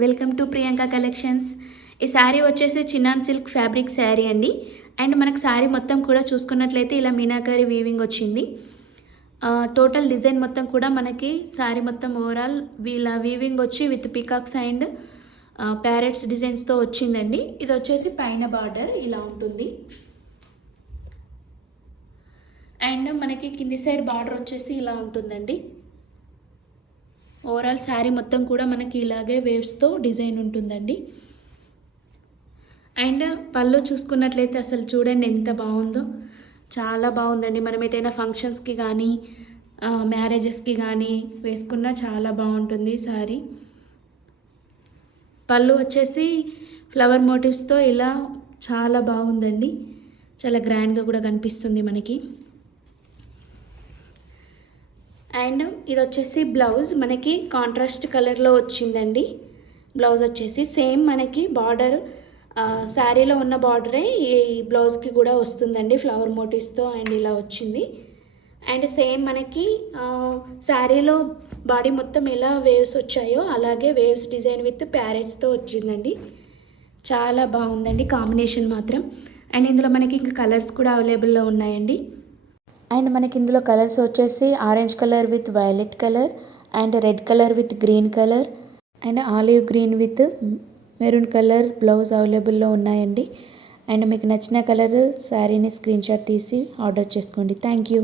Welcome to Priyanka collections. ఈ శారీ వచ్చేసి chinon silk fabric sari అండి. అండ్ మనకు శారీ మొత్తం కూడా చూసుకున్నట్లయితే ఇలా మీనాకరి వీవింగ్ వచ్చింది. టోటల్ డిజైన్ మొత్తం కూడా మనకి శారీ మొత్తం ఓవరాల్ ఇలా వీవింగ్ వచ్చి విత్ పికాక్స్ అండ్ ప్యారెట్స్ డిజైన్స్తో వచ్చిందండి. ఇది వచ్చేసి పైన బార్డర్ ఇలా ఉంటుంది. అండ్ మనకి కింది సైడ్ బార్డర్ వచ్చేసి ఇలా ఉంటుందండి. ఓవరాల్ శారీ మొత్తం కూడా మనకి ఇలాగే వేవ్స్తో డిజైన్ ఉంటుందండి. అండ్ పళ్ళు చూసుకున్నట్లయితే అసలు చూడండి ఎంత బాగుందో, చాలా బాగుందండి. మనం ఎటైనా ఫంక్షన్స్కి కానీ మ్యారేజెస్కి కానీ వేసుకున్నా చాలా బాగుంటుంది శారీ. పళ్ళు వచ్చేసి ఫ్లవర్ మోటివ్స్తో ఇలా చాలా బాగుందండి, చాలా గ్రాండ్గా కూడా కనిపిస్తుంది మనకి. అండ్ ఇది వచ్చేసి బ్లౌజ్ మనకి కాంట్రాస్ట్ కలర్లో వచ్చిందండి. బ్లౌజ్ వచ్చేసి సేమ్ మనకి బార్డర్ శారీలో ఉన్న బార్డరే ఈ బ్లౌజ్కి కూడా వస్తుందండి, ఫ్లవర్ మోటివ్స్తో అండ్ ఇలా వచ్చింది. అండ్ సేమ్ మనకి శారీలో బాడీ మొత్తం ఎలా వేవ్స్ వచ్చాయో అలాగే వేవ్స్ డిజైన్ విత్ ప్యారెట్స్తో వచ్చిందండి. చాలా బాగుందండి కాంబినేషన్ మాత్రం. అండ్ ఇందులో మనకి ఇంకా కలర్స్ కూడా అవైలబుల్లో ఉన్నాయండి. అండ్ మనకి ఇందులో కలర్స్ వచ్చేసి orange colour with violet colour and red colour with green colour and olive green with maroon colour blouse అవైలబుల్లో ఉన్నాయండి. అండ్ మీకు నచ్చిన కలర్ శారీని స్క్రీన్ షాట్ తీసి ఆర్డర్ చేసుకోండి. Thank you.